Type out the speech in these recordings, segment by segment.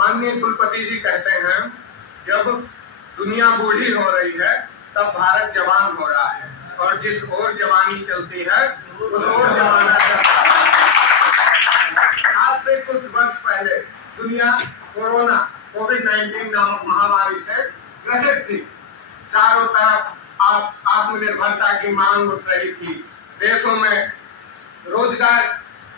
माननीय कुलपति जी कहते हैं, जब दुनिया बूढ़ी हो रही है तब भारत जवान हो रहा है, और जिस ओर जवानी चलती है उस ओर जमाना चलता है। आज से कुछ वर्ष पहले दुनिया कोरोना कोविड-19 नामक महामारी से ग्रसित थी। चारों तरफ आत्मनिर्भरता की मांग उठ रही थी। देशों में रोजगार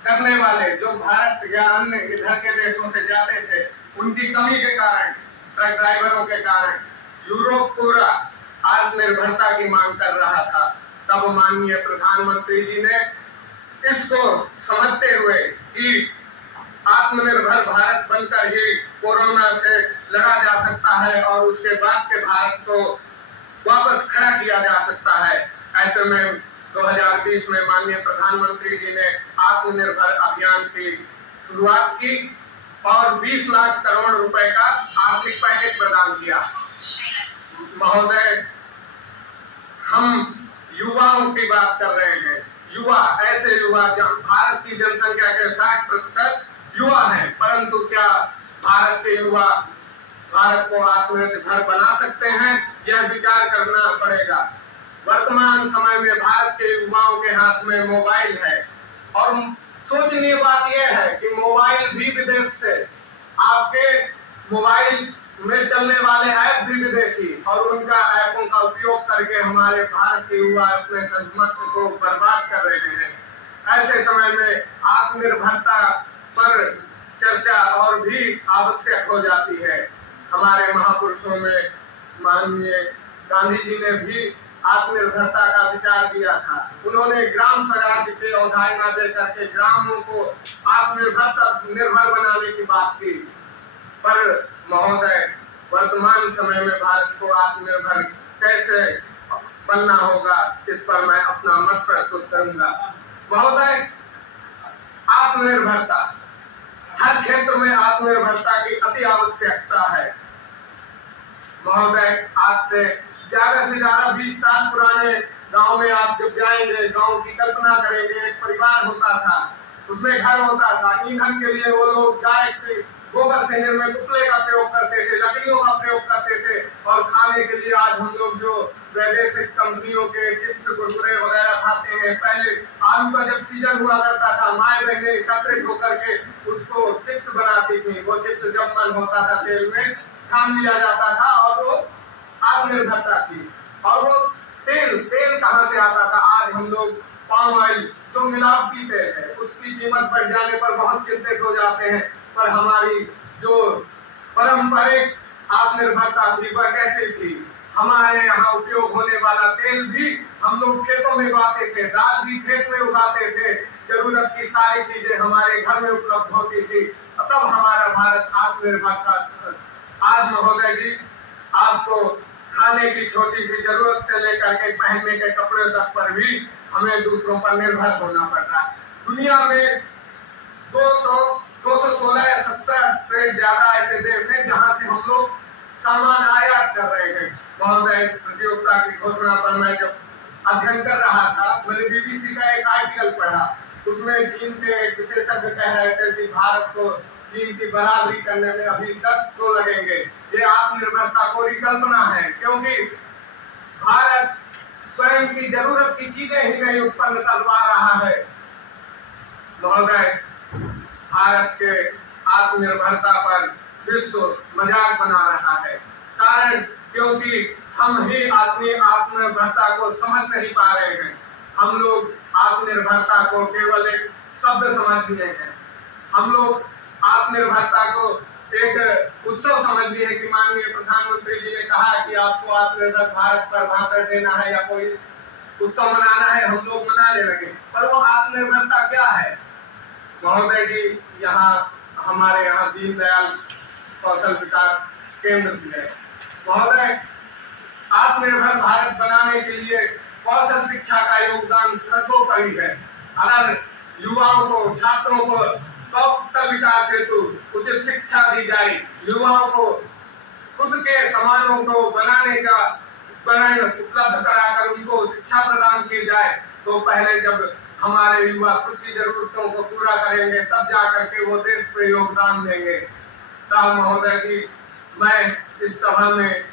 करने वाले जो भारत या अन्य इधर के देशों से जाते थे, उनकी कमी के कारण, ट्रक ड्राइवरों के कारण यूरोप पूरा आत्मनिर्भरता की मांग कर रहा था। तब माननीय प्रधानमंत्री जी ने इसको समझते हुए कि आत्मनिर्भर भारत बनकर ही कोरोना से लड़ा जा सकता है और उसके बाद के भारत को वापस खड़ा किया जा सकता है, ऐसे में 2020 में माननीय प्रधानमंत्री जी ने आत्मनिर्भर अभियान की शुरुआत की और 20 लाख करोड़ रुपए का आर्थिक पैकेज प्रदान किया। महोदय, हम युवाओं की बात कर रहे हैं। युवा, ऐसे युवा जहाँ भारत की जनसंख्या के 60% युवा हैं, परंतु क्या भारत के युवा भारत को आत्मनिर्भर बना सकते हैं? यह विचार करना पड़ेगा। वर्तमान समय में भारत के युवाओं के हाथ में मोबाइल है, और सोचनीय बात यह है कि मोबाइल भी विदेश से, आपके मोबाइल में चलने वाले ऐप भी विदेशी, और उनका ऐपों का उपयोग करके हमारे भारत के युवा अपने संपत्ति को बर्बाद कर रहे हैं। ऐसे समय में आत्मनिर्भरता पर चर्चा और भी आवश्यक हो जाती है। हमारे महापुरुषों में माननीय गांधी जी ने भी आत्मनिर्भरता का विचार दिया था। उन्होंने ग्राम स्वराज्य की अवधारणा देकर के ग्रामों को आत्मनिर्भर बनाने की बात की। पर महोदय, वर्तमान समय में भारत को आत्मनिर्भर कैसे बनना होगा, इस पर मैं अपना मत प्रस्तुत करूंगा। महोदय, आत्मनिर्भरता, हर क्षेत्र में आत्मनिर्भरता की अति आवश्यकता है। महोदय, आज से ज्यादा 20 साल पुराने गांव में आप जब जाएंगे, गांव की कल्पना करेंगे, एक परिवार होता था, उसमें घर होता था। ईंधन के लिए वो लोग गाय के गोबर से निर्मित उपले का प्रयोग करते थे, लकड़ियों का प्रयोग करते थे, और खाने के लिए आज हम लोग जो वैदेशिक कंपनियों के चिप्स, कुरकुरे वगैरह खाते हैं। पहले आलू का जब सीजन हुआ करता था, माए बहनें एकत्रित होकर के उसको चिप्स बनाती थी। वो चिप्स जब मन होता था तेल में छान लिया जाता था, और वो आत्मनिर्भरता थी। और वो तेल कहाँ से आता था? आज हम लोग पाम ऑयल जो मिलावटी तेल है, उसकी कीमत बढ़ जाने पर बहुत चिंतित हो जाते हैं। पर हमारी जो पारंपरिक आत्मनिर्भरता थी वह कैसे थी? हमारे यहाँ उपयोग होने वाला तेल भी हम लोग खेतों में उगाते थे, दाल भी खेत में उगाते थे, जरूरत की सारी चीजें हमारे घर में उपलब्ध होती थी। तब हमारा भारत आत्मनिर्भर था। आज महोदय जी, आपको खाने की छोटी सी जरूरत से लेकर के पहनने के कपड़े तक पर भी हमें दूसरों पर निर्भर होना पड़ता है। दुनिया में 216 या 17 से ज्यादा ऐसे देश हैं जहां से हम लोग सामान आयात कर रहे हैं। महोदय, प्रतियोगिता की घोषणा पर मैं जब अध्ययन कर रहा था, मैंने BBC का एक आर्टिकल पढ़ा। उसमें चीन के एक विशेषज्ञ कह रहे थे कि भारत को चीन की बराबरी करने में अभी 10 तो लगेंगे। ये आत्मनिर्भरता की कल्पना है, क्योंकि भारत स्वयं की जरूरत की चीजें ही नहीं उत्पन्न करवा रहा है। महोदय, भारत के आत्मनिर्भरता पर विश्व मजाक बना रहा है। कारण क्योंकि हम ही अपनी आत्मनिर्भरता को समझ नहीं पा रहे हैं। हम लोग आत्मनिर्भरता को केवल एक शब्द समझ लिए हैं। हम लोग आत्मनिर्भरता को एक उत्सव समझ लिए कि माननीय प्रधानमंत्री जी ने कहा कि आपको आत्मनिर्भर भारत पर भाषण देना है या कोई उत्सव मनाना है, हम लोग मनाने लगे। पर वो आत्मनिर्भरता क्या है? महोदय जी, हमारे यहाँ दीनदयाल कौशल विकास केंद्र भी है। महोदय, आत्मनिर्भर भारत बनाने के लिए कौशल शिक्षा का योगदान सर्वोपरि है। अगर युवाओं को, छात्रों को कौशल विकास हेतु उचित शिक्षा दी जाए, युवाओं को खुद के सामानों को बनाने का उपकरण उपलब्ध कराकर उनको शिक्षा प्रदान की जाए, तो पहले जब हमारे युवा खुद की जरूरतों को पूरा करेंगे तब जाकर के वो देश पे योगदान देंगे। कहा महोदय कि मैं इस सभा में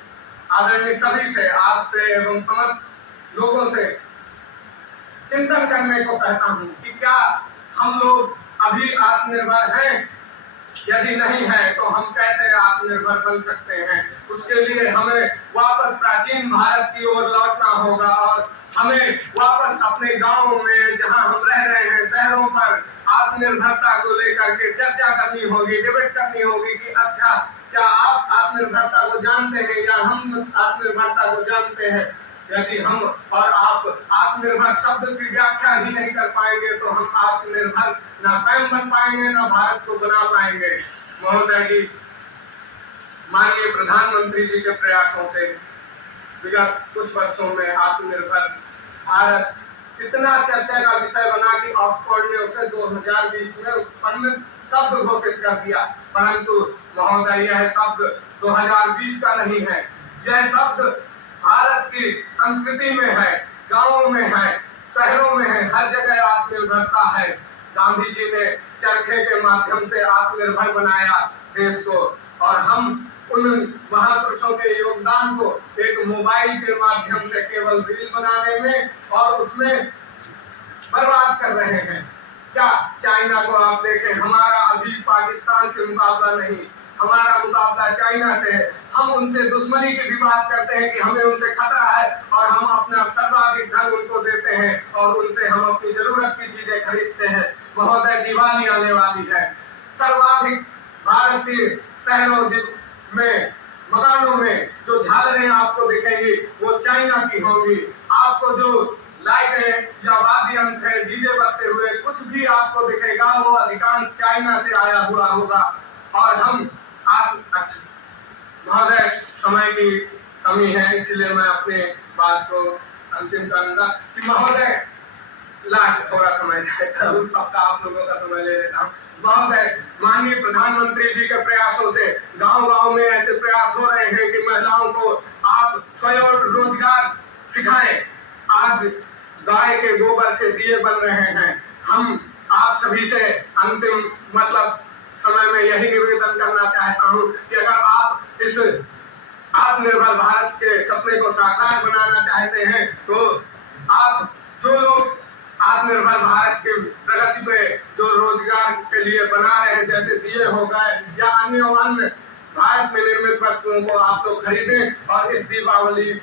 आदरणीय सभी से, आपसे एवं समस्त लोगों से चिंतन करने को कहता हूं कि क्या हम लोग अभी आत्मनिर्भर हैं? यदि नहीं है तो हम कैसे आत्मनिर्भर बन सकते हैं? उसके लिए हमें वापस प्राचीन भारत की ओर लौटना होगा और हमें वापस अपने गांवों में जहां हम रह रहे हैं, शहरों पर आत्मनिर्भरता को लेकर के चर्चा करनी होगी, डिबेट करनी होगी कि अच्छा क्या आप आत्मनिर्भरता को जानते हैं या हम आत्मनिर्भरता को जानते हैं? यदि हम और आप आत्मनिर्भर शब्द की व्याख्या ही नहीं कर पाएंगे तो हम आत्मनिर्भर ना स्वयं बन पाएंगे ना भारत को बना पाएंगे। महोदय जी, माननीय प्रधानमंत्री जी के प्रयासों से विगत कुछ वर्षों में आत्मनिर्भर भारत इतना चर्चा का विषय बना कि ऑक्सफोर्ड ने उसे 2020 में उत्पन्न शब्द घोषित कर दिया। परंतु महोदय, यह शब्द 2020 का नहीं है, यह शब्द भारत की संस्कृति में है, गांवों में है, शहरों में है, हर जगह आत्मनिर्भरता है। गांधी जी ने चरखे के माध्यम से आत्मनिर्भर बनाया देश को और हम उन महापुरुषों के योगदान को एक मोबाइल के माध्यम से केवल रील बनाने में और उसमें बर्बाद कर रहे हैं। क्या चाइना को आप देखें, हमारा अभी पाकिस्तान से मुकाबला नहीं, हमारा मुकाबला चाइना से है। हम उनसे दुश्मनी की भी बात करते हैं कि हमें उनसे खतरा है और हम अपना सर्वाधिक धन उनको देते हैं और उनसे हम अपनी जरूरत की चीजें खरीदते हैं। महोदय, दिवाली आने वाली है, सर्वाधिक भारतीय शहरों में मकानों में जो झालरें आपको दिखेंगी वो चाइना की होंगी। आपको जो लाइटें या वाद्य यंत्र है, डीजे बजते हुए कुछ भी आपको दिखेगा वो अधिकांश चाइना से आया हुआ होगा। और हम अच्छा महोदय, समय की कमी है इसलिए मैं अपने बात को अंतिम करूंगा कि महोदय लास्ट थोड़ा समय जाएगा, उन सबका आप लोगों का समय ले लेता हूँ। महोदय, माननीय प्रधानमंत्री जी के प्रयासों से गांव-गांव में ऐसे प्रयास हो रहे हैं कि महिलाओं को आप स्वयं रोजगार सिखाएं। आज गाय के गोबर से दिए बन रहे हैं। हम आप सभी से अंतिम समय में यही निवेदन करना चाहता हूं कि अगर आप इस आत्मनिर्भर भारत के सपने को साकार बनाना चाहते हैं तो आप जो लोग आत्मनिर्भर भारत के प्रगति पे जो रोजगार के लिए बना रहे हैं, जैसे दिए हो गए या अन्य भारत में निर्मित वस्तुओं को आप लोग खरीदें और इस दीपावली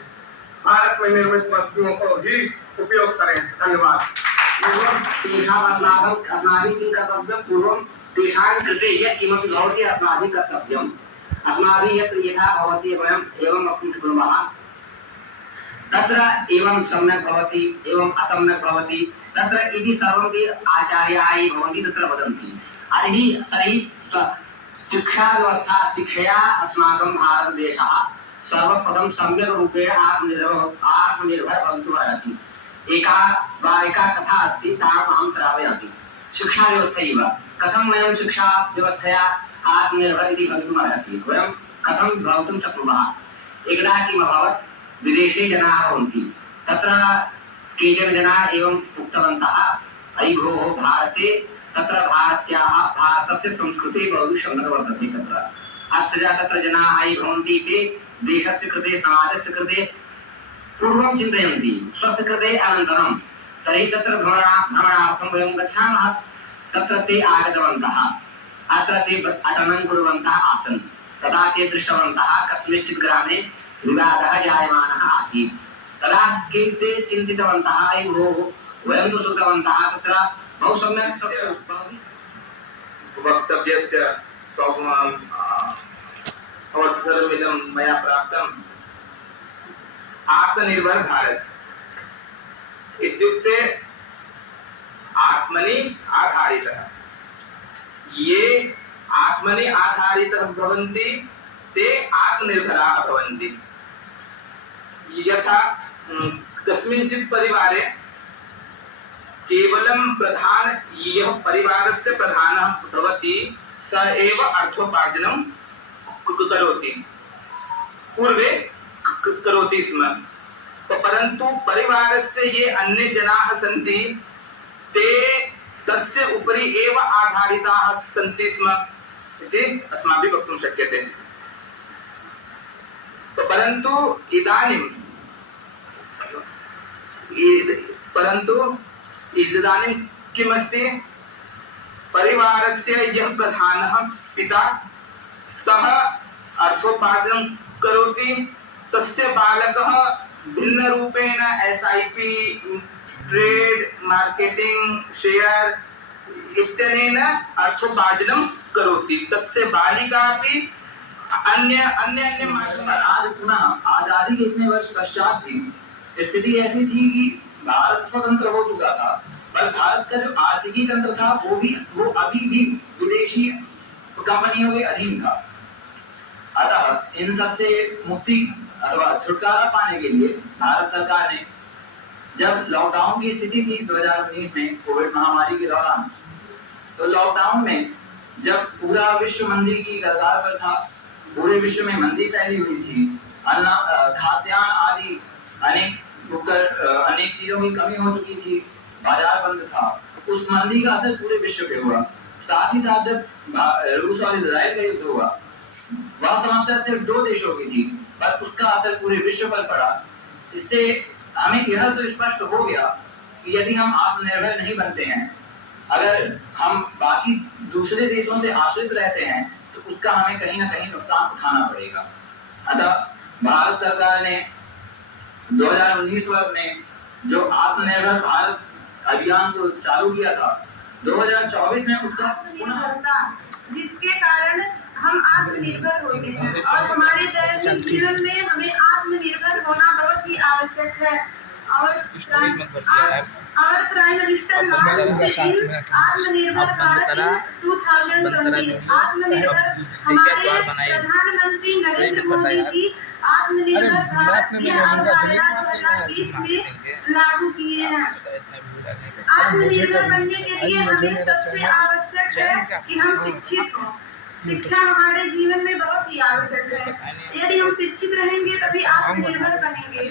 भारत में निर्मित वस्तुओं को ही उपयोग करें। धन्यवाद। तेषां कृते यत् किमपि भवति अस्माभिः कर्तव्यम्। अस्माभिः यत् यथा भवति वयम् एवं वक्तुं शक्नुमः। तत्र एवं सम्यक् भवति एवं असम्यक् भवति तत्र इति सर्वमपि आचार्याः ये भवन्ति तत्र वदन्ति। तर्हि शिक्षा व्यवस्था शिक्षया अस्माकं भारतदेशः सर्वप्रथमं सम्यक् रूपेण आत्मनिर्भर भवितुम् अर्हति। एका कथा अस्ति, ताम् अहं श्रावयामि। शिक्षा व्यवस्थैव कथं वयं शिक्षा व्यवस्थया आत्मनिर्भर इति भवितुम् अर्हति, वयं कथं भवितुं शक्नुमः। एकदा किम् अभवत्, विदेशे जनाः भवन्ति, तत्र केचन जनाः एवम् उक्तवन्तः, अयि भोः भारते तत्र भारतस्य संस्कृतिः बहु सम्यक् वर्तते। तत्र जनाः ये भवन्ति ते देशस्य कृते समाजस्य कृते पूर्वं चिन्तयन्ति, स्वस्य कृते अनन्तरं। तर्हि तत्र भ्रमणार्थं वयं गच्छामः। तत्र ते आगतवन्तः, अत्र ते अटनं कुर्वन्तः आसन्। तदा ते दृष्टवन्तः कस्मिंश्चित् ग्रामे विवादः जायमानः आसीत्। तदा किं ते चिन्तितवन्तः, अयि भोः वयं तु श्रुतवन्तः तत्र बहु सम्यक् वक्तव्यस्य अवसरमिदं मया प्राप्तम्। आत्मनिर्भर भारत इत्युक्ते आत्मनि आधारितः। ये आत्मनि आधारितः भवन्ति ते आत्मनिर्भराः भवन्ति। यथा कस्मिंश्चित् परिवारे केवलं यः परिवारस्य प्रधानः भवति स एव अर्थोपार्जनं करोति, पूर्वे करोति स्म। परन्तु परिवारस्य ये अन्य जनाः सन्ति ते तस्य उपरि एव आधारिताः सन्ति स्म। इति अस्माभिः वक्तुं शक्यते। तो इदानीं किमस्ति, परिवारस्य यः प्रधानः पिता सः अर्थोपार्जनं करोति, तस्य बालकः भिन्नरूपेण SIP, ट्रेड, मार्केटिंग, शेयर इत्यनेन अर्थोपार्जनं करोति। तस्य बालिका अपि अन्य माध्यम। आज पुनः आजादी के इतने वर्ष पश्चात भी स्थिति ऐसी थी कि भारत स्वतंत्र हो चुका था, पर भारत का जो आर्थिक तंत्र था वो अभी भी विदेशी कंपनियों के अधीन था। अतः इन सबसे मुक्ति अथवा छुटकारा पाने के लिए भारत सरकार ने, जब लॉकडाउन की स्थिति थी 2019 में कोविड महामारी के दौरान, तो लॉकडाउन में जब पूरा विश्व मंदी की कगार पर था, पूरे विश्व में मंदी फैली हुई थी, खाद्यान्न आदि अनेक चीजों की कमी हो चुकी थी, बाजार बंद था, उस मंदी का असर पूरे विश्व पे हुआ। साथ ही साथ जब रूस और इजराइल का युद्ध हुआ, वह समस्या सिर्फ 2 देशों की थी, पर उसका असर पूरे विश्व पर पड़ा। इससे हमें यह तो स्पष्ट हो गया कि यदि हम आत्मनिर्भर नहीं बनते हैं, अगर हम बाकी दूसरे देशों से आश्रित रहते हैं, तो उसका हमें कहीं ना कहीं नुकसान उठाना पड़ेगा। अतः भारत सरकार ने 2019 में जो आत्मनिर्भर भारत अभियान को चालू किया था, 2024 में उसका जिसके कारण हम आत्मनिर्भर हो गए हैं और हमारे दैनिक जीवन में हमें आत्मनिर्भर होना बहुत ही आवश्यक है। और प्राइम मिनिस्टर आत्मनिर्भर भारत 2020 आत्मनिर्भर हमारे प्रधानमंत्री नरेंद्र मोदी जी आत्मनिर्भर भारत के अवधारणा 2020 में लागू किए हैं। आत्मनिर्भर बनने के लिए हमें सबसे आवश्यक है कि हम शिक्षित हों। शिक्षा हमारे जीवन में बहुत ही आवश्यक है। यदि हम शिक्षित रहेंगे तभी आत्मनिर्भर बनेंगे।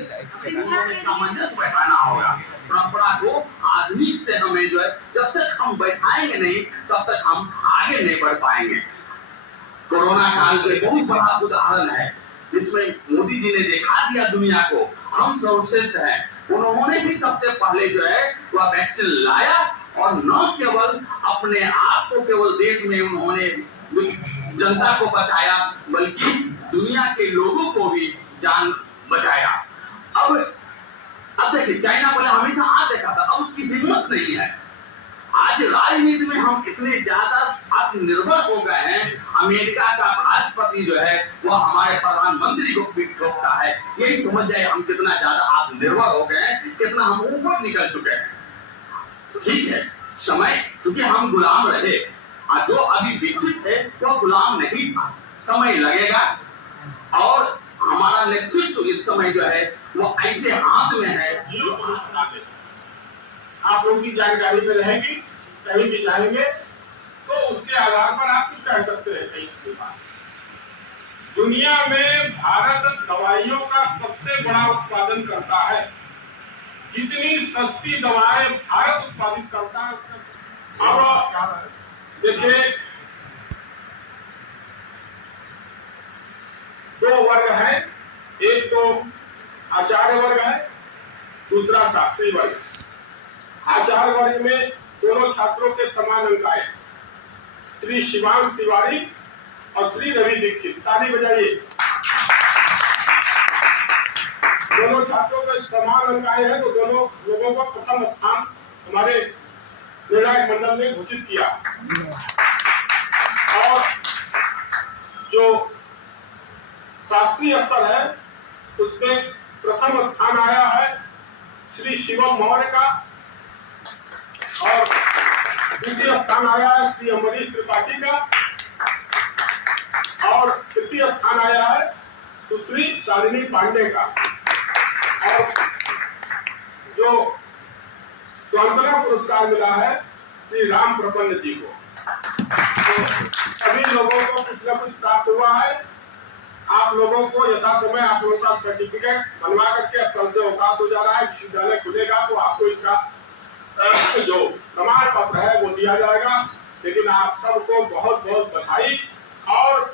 शिक्षा के सामंजस्य बैठाना होगा। परंपरा को आधुनिक से हमें जो है, जब तक हम बैठाएंगे नहीं तब तक हम आगे नहीं बढ़ पाएंगे। कोरोना काल के बहुत बड़ा उदाहरण है, जिसमें मोदी जी ने दिखा दिया दुनिया को हम सर्वश्रेष्ठ हैं। उन्होंने भी सबसे पहले जो है वह वैक्सीन लाया और न केवल अपने आप को केवल देश में उन्होंने जनता को बचाया, बल्कि दुनिया के लोगों को भी जान बचाया। अब देखिए, चाइना बोले हमेशा हाथ देखा था, अब उसकी हिम्मत नहीं है। आज राजनीति में हम इतने ज्यादा आत्मनिर्भर हो गए हैं, अमेरिका का राष्ट्रपति जो है वह हमारे प्रधानमंत्री को भी ठोकता है। यही समझ जाए हम कितना ज्यादा आत्मनिर्भर हो गए हैं, कितना हम ऊपर निकल चुके हैं। ठीक है, समय क्योंकि हम गुलाम रहे, जो अभी विकसित है वह गुलाम नहीं था। समय लगेगा और हमारा नेतृत्व इस समय जो है वो ऐसे हाथ में है जो आप लोगों की जानकारी में रहेगी, कहीं भी जाएंगे तो उसके आधार पर आप कुछ कह सकते हैं। कहीं की बात, दुनिया में भारत दवाइयों का सबसे बड़ा उत्पादन करता है। जितनी सस्ती दवाएं भारत उत्पादित करता है, अब देखिए 2 वर्ग है, एक तो आचार्य वर्ग है, दूसरा शास्त्री वर्ग। आचार्य वर्ग में दोनों छात्रों के समान अंक आए, श्री शिवांश तिवारी और श्री रवि दीक्षित। ताली बजाइए। दोनों छात्रों के समान अंक आए हैं, तो दोनों लोगों को प्रथम स्थान हमारे निर्णायक मंडल ने घोषित किया। और जो शास्त्रीय स्तर है उसमें प्रथम स्थान आया है श्री शिवम मौर्य का, और द्वितीय स्थान आया है श्री अमरीश त्रिपाठी का, और तृतीय स्थान आया है सुश्री शालिनी पांडे का। और जो स्वांतना पुरस्कार मिला है श्री राम प्रपन्न जी को। तो सभी लोगों को कुछ न कुछ प्राप्त हुआ है। आप लोगों को यथा समय आप लोगों का सर्टिफिकेट बनवा करके, अब कल से अवकाश हो जा रहा है, विश्वविद्यालय खुलेगा तो आपको इसका जो प्रमाण पत्र है वो दिया जाएगा। लेकिन आप सबको बहुत बहुत बधाई। और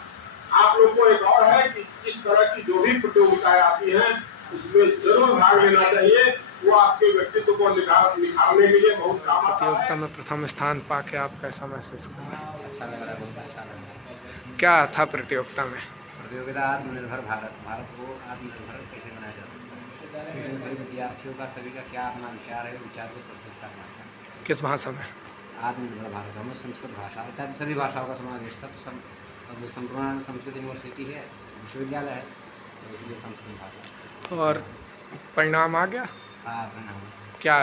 आप लोग को एक और है कि इस तरह की जो भी प्रतियोगिताएं आती हैं उसमें जरूर भाग लेना चाहिए। वो आपके व्यक्तित्व को निखारने के लिए बहुत काम आता है। प्रतियोगिता में प्रथम स्थान पाके आप कैसा महसूस कर रहे हैं? अच्छा लग रहा है, बहुत अच्छा लग रहा है। क्या था प्रतियोगिता में? प्रतियोगिता आत्मनिर्भर भारत को आत्मनिर्भर कैसे बनाया जा सकता है, इसमें सभी विद्यार्थियों का सभी का क्या अपना विचार है, विचार को प्रस्तुत करना है। किस भाषा में? आत्मनिर्भर भारत, हम संस्कृत भाषा इत्यादि सभी भाषाओं का समावेश था। तो सब अब संपूर्ण संस्कृत यूनिवर्सिटी है, विश्वविद्यालय है, तो इसलिए संस्कृत भाषा। और परिणाम आ गया? हाँ, परिणाम क्या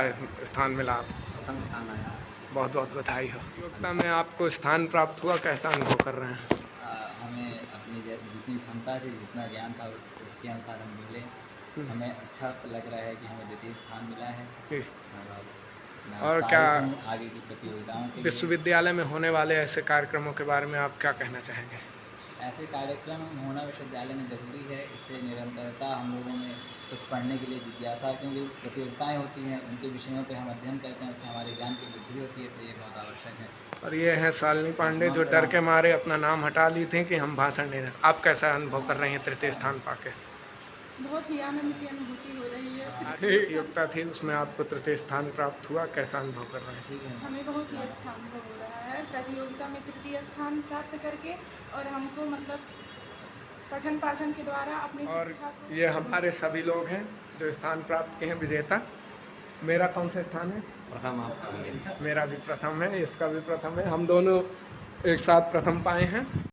स्थान मिला आपको? प्रथम स्थान आया। बहुत बहुत बधाई हो। प्रतियोगिता में आपको स्थान प्राप्त हुआ, कैसा अनुभव कर रहे हैं? हमें अपनी जितनी क्षमता थी, जितना ज्ञान था, उसके अनुसार हम मिले। हमें अच्छा लग रहा है कि हमें द्वितीय स्थान मिला है। और क्या आगे की प्रतियोगिताओं के विश्वविद्यालय में होने वाले ऐसे कार्यक्रमों के बारे में आप क्या कहना चाहेंगे? ऐसे कार्यक्रम होना विश्वविद्यालय में ज़रूरी है। इससे निरंतरता हम लोगों में कुछ पढ़ने के लिए जिज्ञासा, क्योंकि प्रतियोगिताएं होती हैं, उनके विषयों पे हम अध्ययन करते हैं, उससे हमारे ज्ञान की वृद्धि होती है, इसलिए बहुत आवश्यक है। और ये हैं शालिनी पांडे जो डर के मारे अपना नाम हटा ली थी कि हम भाषण नहीं दें। आप कैसा अनुभव कर रही हैं तृतीय स्थान पाके? बहुत ही आनंद की अनुभूति हो रही है। प्रतियोगिता थी उसमें आपको तृतीय स्थान प्राप्त हुआ, कैसा अनुभव कर रहे हैं? ठीक है। हमें बहुत ही अच्छा अनुभव हो रहा है प्रतियोगिता में तृतीय स्थान प्राप्त करके, और हमको मतलब पठन पाठन के द्वारा अपनी और शिक्षा को। ये हमारे सभी लोग हैं जो स्थान प्राप्त किए हैं विजेता। मेरा कौन सा स्थान है? प्रथम आपका भी है। मेरा भी प्रथम है, इसका भी प्रथम है। हम दोनों एक साथ प्रथम पाए हैं।